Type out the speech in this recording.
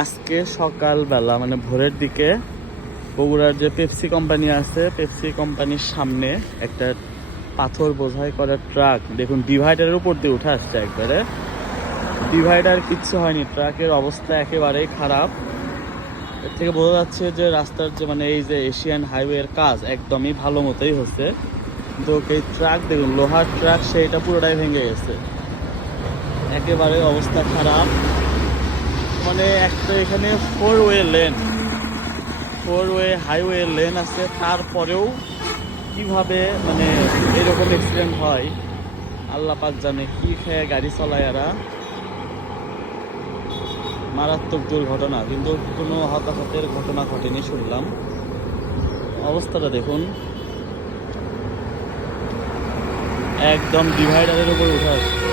আজকে সকালবেলা মানে ভোরের দিকে বগুড়ার যে পেপসি কোম্পানি আছে, পেপসি কোম্পানির সামনে একটা পাথর বোঝাই করা ট্রাক দেখুন ডিভাইডারের উপর দিয়ে উঠে আসছে একবারে। ডিভাইডার কিচ্ছু হয়নি, ট্রাকের অবস্থা একেবারেই খারাপ। এর থেকে বোঝা যাচ্ছে যে রাস্তার যে মানে এই যে এশিয়ান হাইওয়ের কাজ একদমই ভালো মতোই হচ্ছে, কিন্তু এই ট্রাক দেখুন লোহার ট্রাক সেইটা পুরোটাই ভেঙে গেছে, একেবারে অবস্থা খারাপ। মানে একটা এখানে ফোর ওয়ে হাইওয়ে লেন আছে, তারপরেও কিভাবে মানে এরকম অ্যাক্সিডেন্ট হয় আল্লাহ পাক জানে। কি খেয়ে গাড়ি চালায় এরা, মারাত্মক দুর্ঘটনা, কিন্তু কোনো হতাহতের ঘটনা ঘটেনি শুনলাম। অবস্থাটা দেখুন, একদম ডিভাইডারের উপর উঠে আসছে।